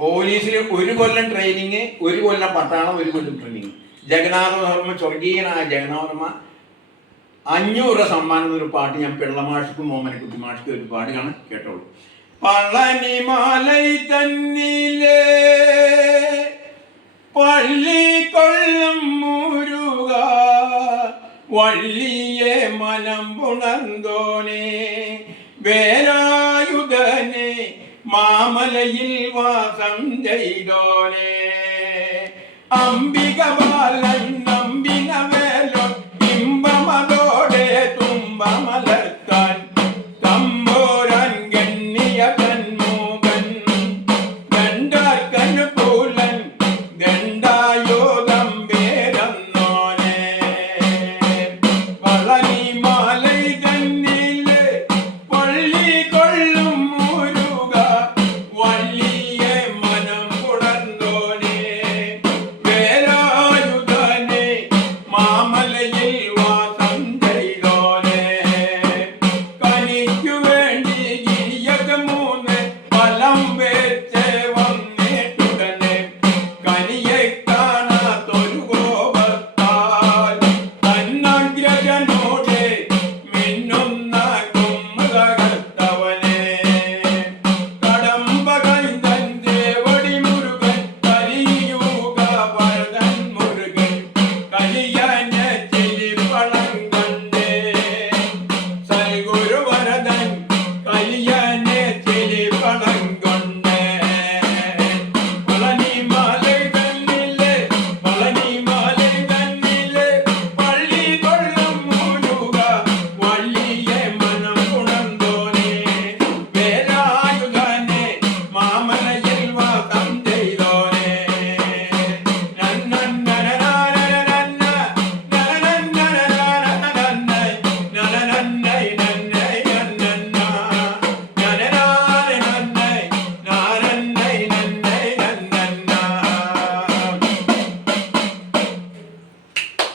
പോലീസിൽ 1 കൊല്ലം ട്രെയിനിങ്, 1 കൊല്ലം പട്ടാളം, 1 കൊല്ലം ട്രെയിനിങ്. ജഗന്നാഥവർമ്മ, സ്വർഗീയനായ ജഗന്നാഥവർമ്മ 500 രൂപ സമ്മാനം എന്നൊരു പാട്ട് ഞാൻ പിള്ളമാഷ്ക്കും മോമനക്കുട്ടി മാഷ്ക്കും ഒരു പാടുകയാണ്, കേട്ടോളൂ. പളനിമലൈ തന്നിലേ പള്ളിക്കൊള്ളും മുരുക വള്ളിയെ മനം പുണർന്തോനെ വേലായുധനെ മാമലയിൽ വാസം ചെയ്തോനെ അംബിക ബാലണ്ണ